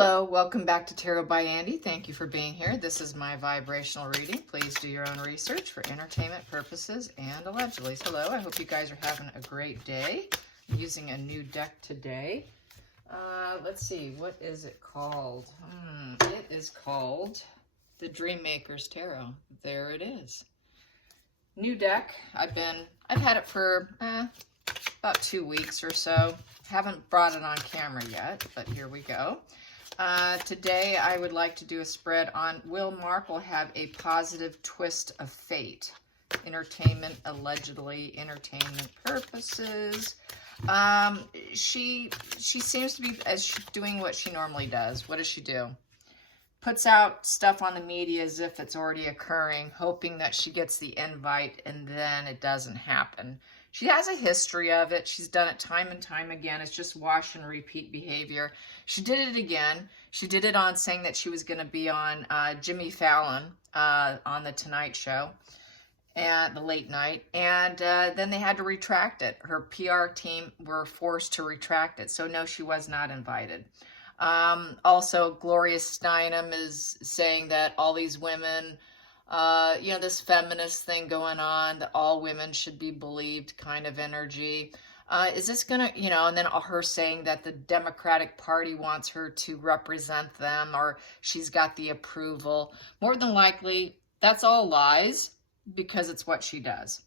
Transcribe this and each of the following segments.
Hello, welcome back to Tarot by Andy. Thank you for being here. This is my vibrational reading. Please do your own research for entertainment purposes and allegedly. Hello, I hope you guys are having a great day. I'm using a new deck today. Let's see, what is it called? It is called the Dreammaker's Tarot. There it is. New deck. I've had it for about 2 weeks or so. Haven't brought it on camera yet, but here we go. Today I would like to do a spread on will Markle have a positive twist of fate? Entertainment, allegedly, entertainment purposes. She seems to be doing what she normally does. What does she do? Puts out stuff on the media as if it's already occurring, hoping that she gets the invite, and then it doesn't happen. She has a history of it. She's done it time and time again. It's just wash and repeat behavior. She did it again. She did it on saying that she was going to be on Jimmy Fallon on the Tonight Show at the late night. And then they had to retract it. Her PR team were forced to retract it. So no, she was not invited. Also, Gloria Steinem is saying that all these women, this feminist thing going on, that all women should be believed kind of energy. Is this gonna, and then her saying that the Democratic Party wants her to represent them, or she's got the approval. More than likely, that's all lies, because it's what she does.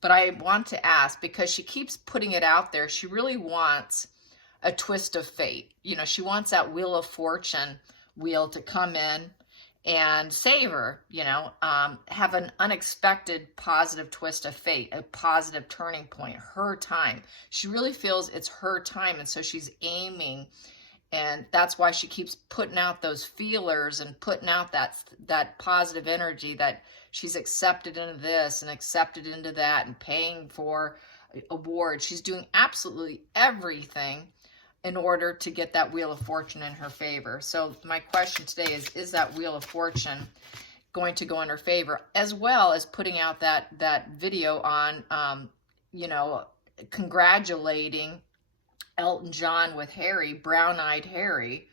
But I want to ask, because she keeps putting it out there, she really wants a twist of fate. She wants that Wheel of Fortune wheel to come in and save her, have an unexpected positive twist of fate, a positive turning point, her time. She really feels it's her time, and so she's aiming, and that's why she keeps putting out those feelers and putting out that positive energy that she's accepted into this and accepted into that and paying for awards. She's doing absolutely everything in order to get that Wheel of Fortune in her favor. So my question today is that Wheel of Fortune going to go in her favor, as well as putting out that video on, congratulating Elton John with Harry, brown-eyed Harry.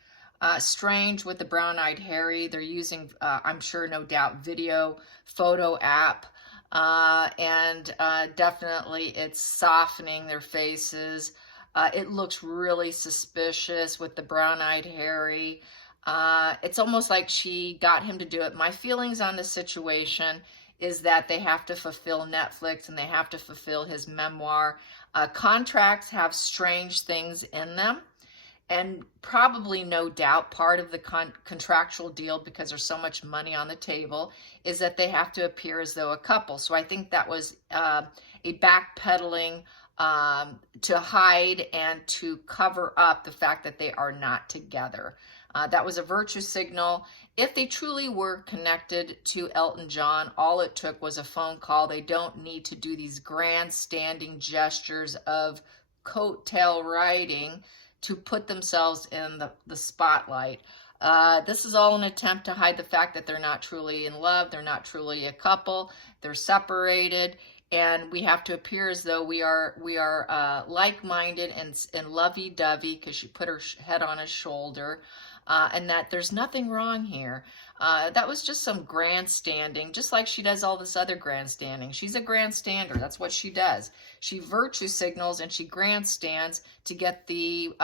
Strange with the brown-eyed Harry. They're using, I'm sure, no doubt, video, photo app. And definitely it's softening their faces. It looks really suspicious with the brown-eyed Harry. It's almost like she got him to do it. My feelings on the situation is that they have to fulfill Netflix and they have to fulfill his memoir. Contracts have strange things in them. And probably, no doubt, part of the contractual deal, because there's so much money on the table, is that they have to appear as though a couple. So I think that was a backpedaling to hide and to cover up the fact that they are not together. That was a virtue signal. If they truly were connected to Elton John, all it took was a phone call. They don't need to do these grandstanding gestures of coattail riding to put themselves in the spotlight. This is all an attempt to hide the fact that they're not truly in love. They're not truly a couple. They're separated. And we have to appear as though we are like-minded and lovey-dovey, because she put her head on his shoulder, and that there's nothing wrong here. That was just some grandstanding, just like she does all this other grandstanding. She's a grandstander. That's what she does. She virtue signals and she grandstands to get the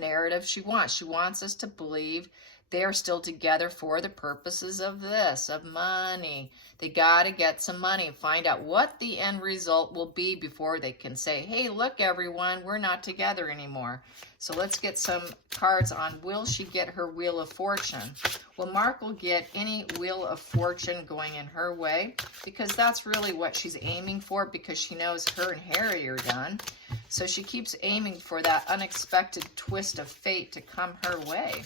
narrative she wants. She wants us to believe they are still together for the purposes of this, of money. They got to get some money and find out what the end result will be before they can say, hey, look, everyone, we're not together anymore. So let's get some cards on, will she get her Wheel of Fortune? Will Markle get any Wheel of Fortune going in her way? Because that's really what she's aiming for, because she knows her and Harry are done. So she keeps aiming for that unexpected twist of fate to come her way.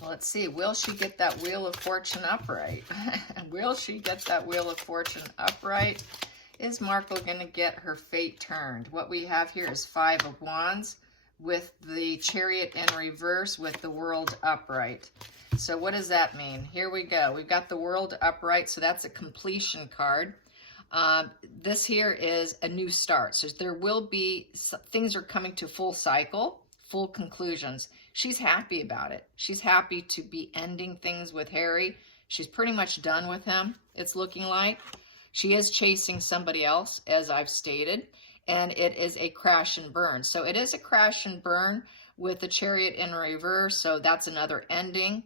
Let's see, will she get that Wheel of Fortune upright? Will she get that Wheel of Fortune upright? Is Markle going to get her fate turned? What we have here is 5 of Wands with the Chariot in reverse with the World upright. So what does that mean? Here we go. We've got the World upright, so that's a completion card. This here is a new start. So there will be, things are coming to full cycle, full conclusions. she's happy about it. She's happy to be ending things with Harry. She's pretty much done with him, it's looking like. She is chasing somebody else, as I've stated, and it is a crash and burn. So it is a crash and burn with the Chariot in reverse, so that's another ending.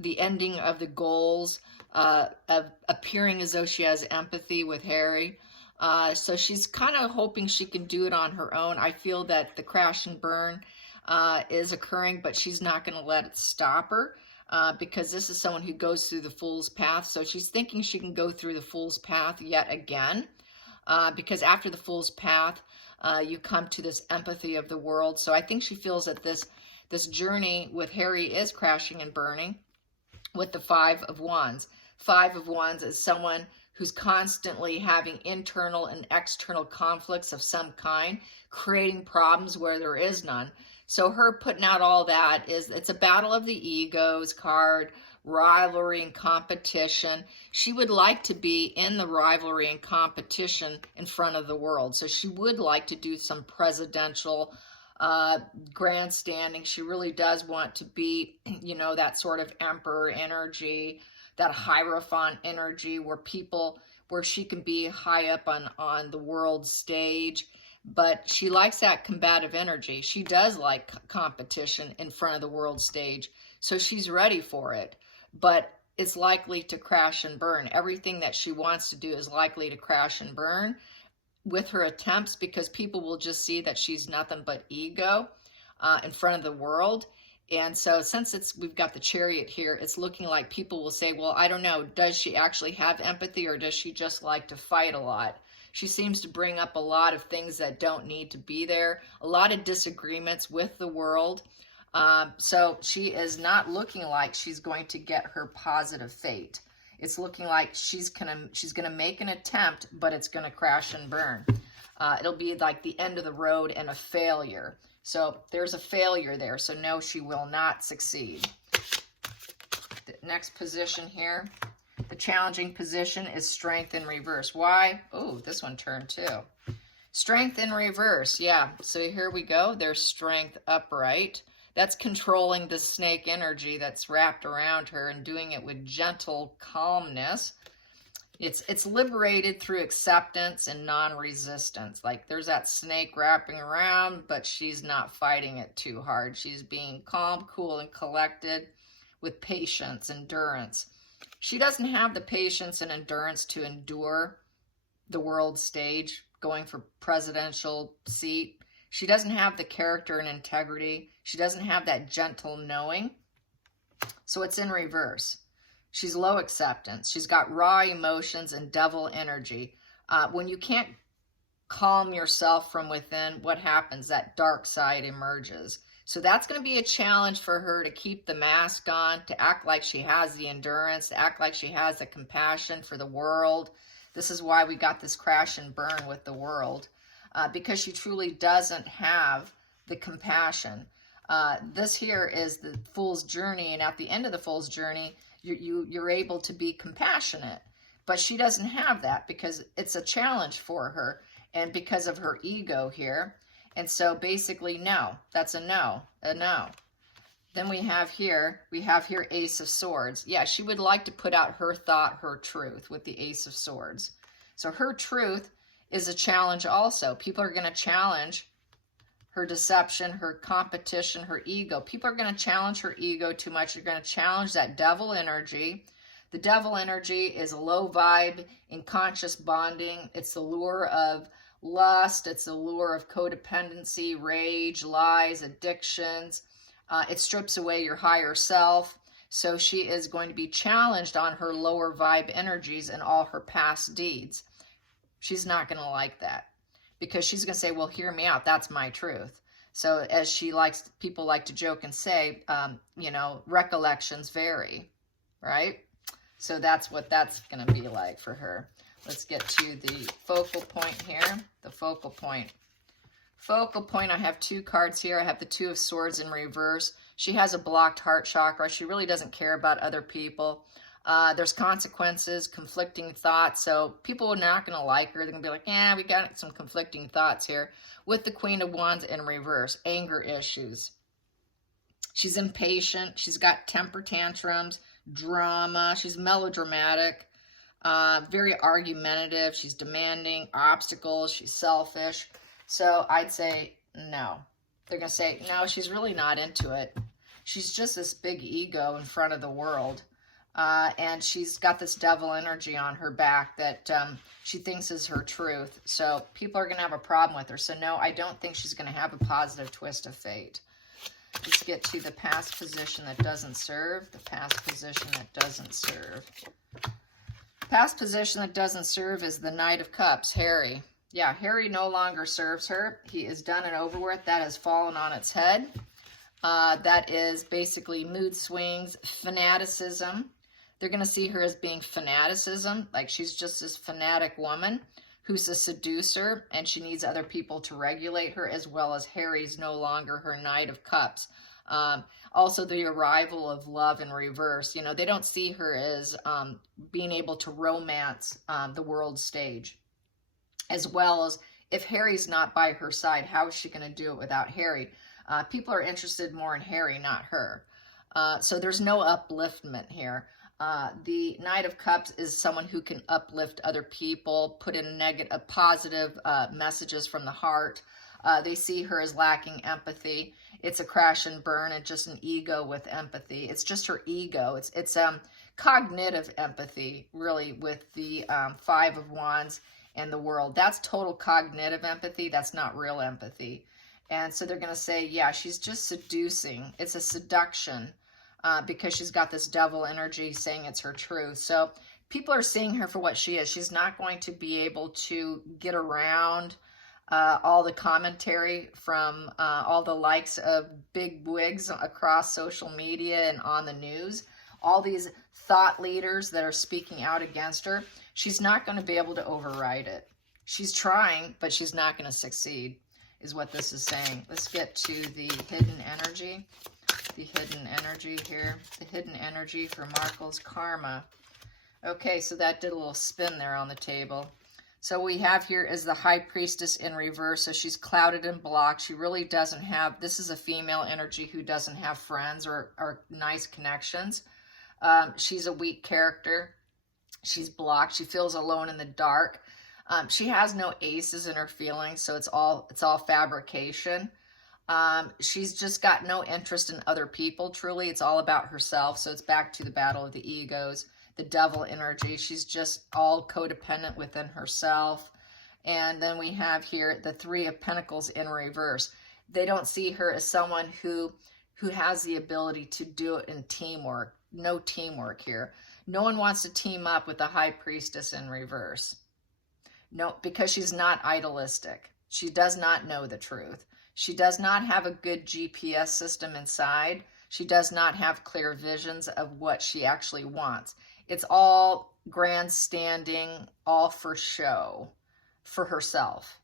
The ending of the goals, of appearing as though she has empathy with Harry. So she's kind of hoping she can do it on her own. I feel that the crash and burn is occurring, but she's not going to let it stop her. Because this is someone who goes through the Fool's Path. So she's thinking she can go through the Fool's Path yet again. Because after the Fool's Path, you come to this empathy of the world. So I think she feels that this journey with Harry is crashing and burning with the Five of Wands. Five of Wands is someone who's constantly having internal and external conflicts of some kind, creating problems where there is none. So her putting out all that it's a battle of the egos card, rivalry and competition. She would like to be in the rivalry and competition in front of the world. So she would like to do some presidential grandstanding. She really does want to be, you know, that sort of emperor energy, that Hierophant energy where she can be high up on the world stage. But she likes that combative energy. She does like competition in front of the world stage. So she's ready for it. But it's likely to crash and burn. Everything that she wants to do is likely to crash and burn with her attempts, because people will just see that she's nothing but ego in front of the world. And so since we've got the Chariot here, it's looking like people will say, well, I don't know, does she actually have empathy, or does she just like to fight a lot? She seems to bring up a lot of things that don't need to be there, a lot of disagreements with the world. So she is not looking like she's going to get her positive fate. It's looking like she's gonna make an attempt, but it's gonna crash and burn. It'll be like the end of the road and a failure. So there's a failure there. So no, she will not succeed. The next position here. The challenging position is Strength in reverse. Why? Oh, this one turned too. Strength in reverse. Yeah, so here we go. There's Strength upright. That's controlling the snake energy that's wrapped around her and doing it with gentle calmness. It's liberated through acceptance and non-resistance. Like there's that snake wrapping around, but she's not fighting it too hard. She's being calm, cool, and collected with patience, endurance. She doesn't have the patience and endurance to endure the world stage, going for presidential seat. She doesn't have the character and integrity. She doesn't have that gentle knowing. So it's in reverse. She's low acceptance. She's got raw emotions and devil energy. When you can't calm yourself from within, what happens? That dark side emerges. So that's going to be a challenge for her to keep the mask on, to act like she has the endurance, to act like she has the compassion for the world. This is why we got this crash and burn with the world, because she truly doesn't have the compassion. This here is the Fool's journey, and at the end of the Fool's journey, you're able to be compassionate. But she doesn't have that because it's a challenge for her, and because of her ego here. And so basically, no, that's a no. Then we have here Ace of Swords. Yeah, she would like to put out her thought, her truth with the Ace of Swords. So her truth is a challenge also. People are going to challenge her deception, her competition, her ego. People are going to challenge her ego too much. They're going to challenge that devil energy. The devil energy is a low vibe in conscious bonding. It's the lure of lust. It's the lure of codependency, rage, lies, addictions. It strips away your higher self. So she is going to be challenged on her lower vibe energies and all her past deeds. She's not going to like that because she's going to say, well, hear me out. That's my truth. So as people like to joke and say, recollections vary, right? So that's what that's going to be like for her. Let's get to the focal point here. The focal point. Focal point, I have two cards here. I have the Two of Swords in reverse. She has a blocked heart chakra. She really doesn't care about other people. There's consequences, conflicting thoughts. So people are not going to like her. They're going to be like, yeah, we got some conflicting thoughts here. With the Queen of Wands in reverse, anger issues. She's impatient. She's got temper tantrums, drama. She's melodramatic, very argumentative. She's demanding, obstacles. She's selfish. So I'd say no. They're going to say, no, she's really not into it. She's just this big ego in front of the world. And she's got this devil energy on her back that she thinks is her truth. So people are going to have a problem with her. So no, I don't think she's going to have a positive twist of fate. Let's get to the past position that doesn't serve. The past position that doesn't serve. Past position that doesn't serve is the Knight of Cups, Harry. Yeah, Harry no longer serves her. He is done and over with. That has fallen on its head. That is basically mood swings, fanaticism. They're going to see her as being fanaticism, like she's just this fanatic woman who's a seducer, and she needs other people to regulate her, as well as Harry's no longer her Knight of Cups. Also, the arrival of love in reverse. You know, they don't see her as being able to romance the world stage. As well as, if Harry's not by her side, how is she going to do it without Harry? People are interested more in Harry, not her. So there's no upliftment here. The Knight of Cups is someone who can uplift other people, put in positive messages from the heart. They see her as lacking empathy. It's a crash and burn and just an ego with empathy. It's just her ego. It's cognitive empathy, really, with the Five of Wands and the World. That's total cognitive empathy. That's not real empathy. And so they're going to say, yeah, she's just seducing. It's a seduction. Because she's got this devil energy saying it's her truth. So people are seeing her for what she is. She's not going to be able to get around all the commentary from all the likes of big wigs across social media and on the news. All these thought leaders that are speaking out against her. She's not going to be able to override it. She's trying, but she's not going to succeed, is what this is saying. Let's get to the hidden energy. The hidden energy here, the hidden energy for Markle's karma. Okay, so that did a little spin there on the table. So we have here is the High Priestess in reverse. So she's clouded and blocked. She really doesn't have, this is a female energy who doesn't have friends or nice connections. She's a weak character. She's blocked. She feels alone in the dark. She has no aces in her feelings, so it's all fabrication. She's just got no interest in other people. Truly, it's all about herself. So it's back to the battle of the egos, the devil energy. She's just all codependent within herself. And then we have here the Three of Pentacles in reverse. They don't see her as someone who has the ability to do it in teamwork. No teamwork here. No one wants to team up with the High Priestess in reverse. No, because she's not idealistic. She does not know the truth. She does not have a good GPS system inside. She does not have clear visions of what she actually wants. It's all grandstanding, all for show, for herself.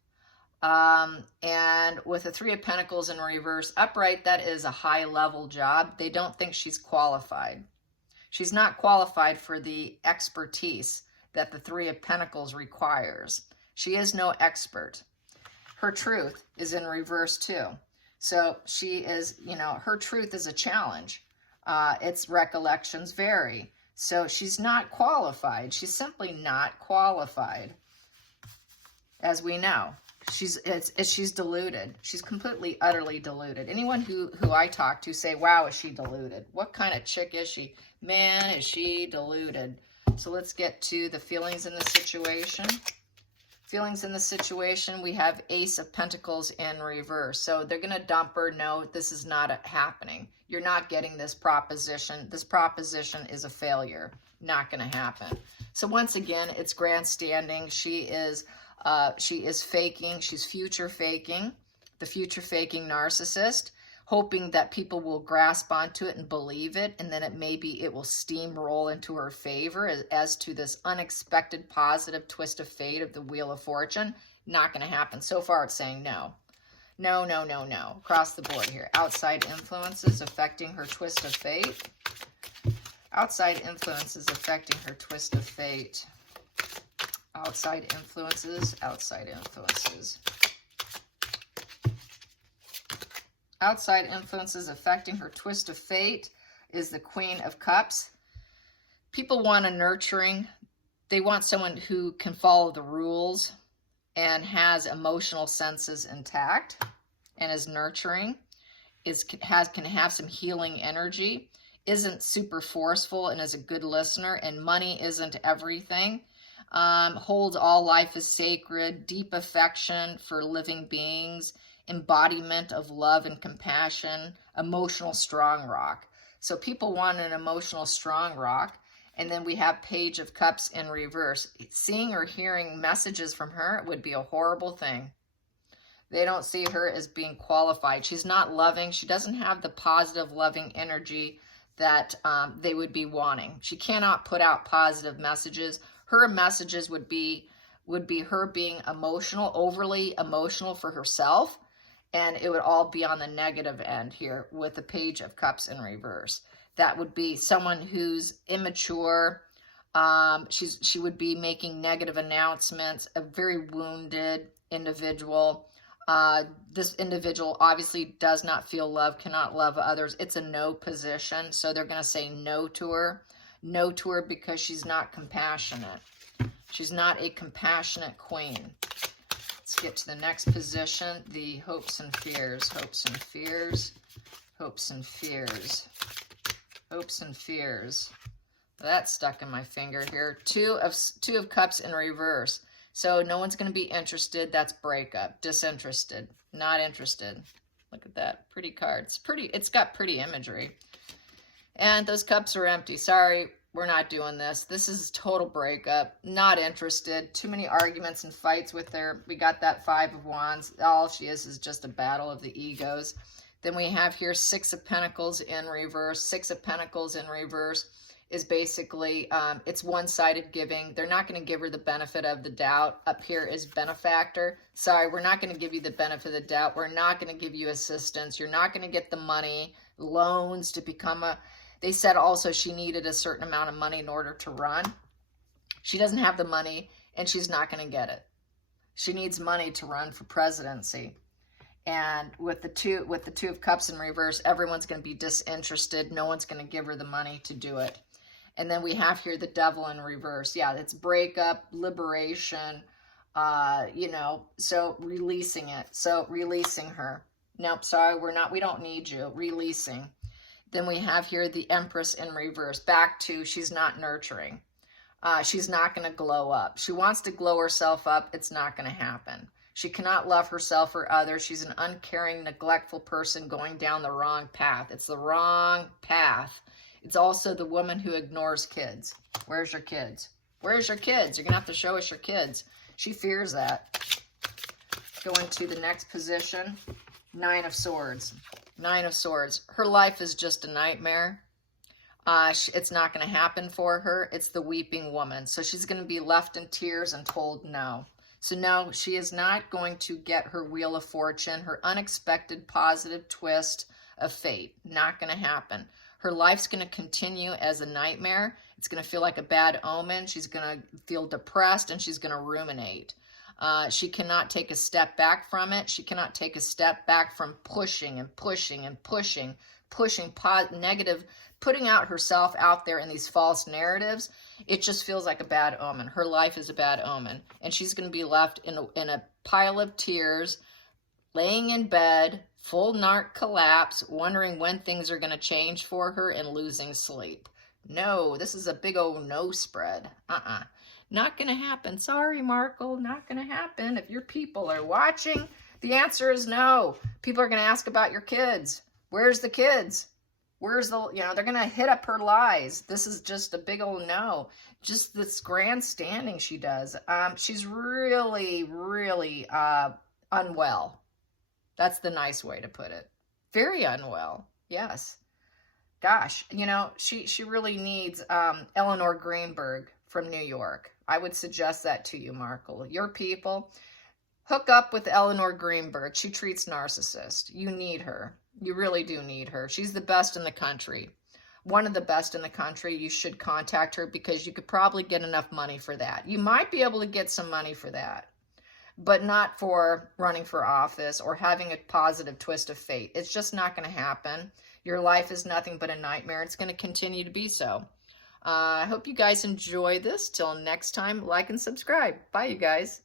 And with the Three of Pentacles in reverse, upright, that is a high-level job. They don't think she's qualified. She's not qualified for the expertise that the Three of Pentacles requires. She is no expert. Her truth is in reverse too. So she is, her truth is a challenge. Its recollections vary. So she's not qualified. She's simply not qualified. As we know, she's deluded. She's completely, utterly deluded. Anyone who I talk to say, wow, is she deluded? What kind of chick is she? Man, is she deluded. So let's get to the feelings in the situation. Feelings in the situation, we have Ace of Pentacles in reverse. So they're going to dump her. No, this is not happening. You're not getting this proposition. This proposition is a failure. Not going to happen. So once again, it's grandstanding. She is faking. She's future faking. The future faking narcissist, hoping that people will grasp onto it and believe it, and then it will steamroll into her favor as to this unexpected positive twist of fate of the Wheel of Fortune. Not going to happen. So far, it's saying no. No, no, no, no. Across the board here. Outside influences affecting her twist of fate. Outside influences affecting her twist of fate. Outside influences, outside influences. Outside influences affecting her twist of fate is the Queen of Cups. People want a nurturing. They want someone who can follow the rules and has emotional senses intact and is nurturing, can have some healing energy, isn't super forceful and is a good listener, and money isn't everything. Holds all life as sacred, deep affection for living beings, embodiment of love and compassion, emotional strong rock. So people want an emotional strong rock. And then we have Page of Cups in reverse. Seeing or hearing messages from her would be a horrible thing. They don't see her as being qualified. She's not loving. She doesn't have the positive, loving energy that they would be wanting. She cannot put out positive messages. Her messages would be her being emotional, overly emotional for herself, and it would all be on the negative end here with the Page of Cups in reverse. That would be someone who's immature. She would be making negative announcements, a very wounded individual. This individual obviously does not feel love, cannot love others. It's a no position, so they're going to say no to her. No to her because she's not compassionate. She's not a compassionate queen. Let's get to the next position, the hopes and fears. Hopes and fears. Hopes and fears. Hopes and fears. That's stuck in my finger here. Two of Cups in reverse. So no one's going to be interested. That's breakup. Disinterested. Not interested. Look at that. Pretty card. It's got pretty imagery. And those cups are empty. Sorry, we're not doing this. This is total breakup. Not interested. Too many arguments and fights with her. We got that Five of Wands. All she is just a battle of the egos. Then we have here Six of Pentacles in reverse. Six of Pentacles in reverse is basically, it's one-sided giving. They're not going to give her the benefit of the doubt. Up here is benefactor. Sorry, we're not going to give you the benefit of the doubt. We're not going to give you assistance. You're not going to get the money, loans to become a... They said also she needed a certain amount of money in order to run. She doesn't have the money, and she's not going to get it. She needs money to run for presidency. And with the two of Cups in reverse, everyone's going to be disinterested. No one's going to give her the money to do it. And then we have here the Devil in reverse. Yeah, it's breakup, liberation, so releasing it. So releasing her. Nope, sorry, we don't need you. Releasing. Then we have here the Empress in reverse. Back to she's not nurturing. She's not going to glow up. She wants to glow herself up. It's not going to happen. She cannot love herself or others. She's an uncaring, neglectful person going down the wrong path. It's the wrong path. It's also the woman who ignores kids. Where's your kids? Where's your kids? You're going to have to show us your kids. She fears that. Going to the next position, Nine of Swords. Nine of Swords. Her life is just a nightmare. It's not going to happen for her. It's the weeping woman. So she's going to be left in tears and told no. So no, she is not going to get her Wheel of Fortune, her unexpected positive twist of fate. Not going to happen. Her life's going to continue as a nightmare. It's going to feel like a bad omen. She's going to feel depressed and she's going to ruminate. She cannot take a step back from it. She cannot take a step back from pushing and pushing and pushing negative, putting out herself out there in these false narratives. It just feels like a bad omen. Her life is a bad omen. And she's going to be left in a pile of tears, laying in bed, full narc collapse, wondering when things are going to change for her and losing sleep. No, this is a big old no spread. Not going to happen. Sorry, Markle, not going to happen. If your people are watching, the answer is no. People are going to ask about your kids. Where's the kids? Where's the, they're going to hit up her lies. This is just a big old no. Just this grandstanding she does. She's really, really unwell. That's the nice way to put it. Very unwell. Yes. Gosh, she really needs Eleanor Greenberg from New York. I would suggest that to you, Markle. Your people, hook up with Eleanor Greenberg. She treats narcissists. You need her. You really do need her. She's the best in the country. One of the best in the country. You should contact her because you could probably get enough money for that. You might be able to get some money for that. but not for running for office or having a positive twist of fate. It's just not going to happen. Your life is nothing but a nightmare. It's going to continue to be so. I hope you guys enjoy this. Till next time, like and subscribe. Bye, you guys.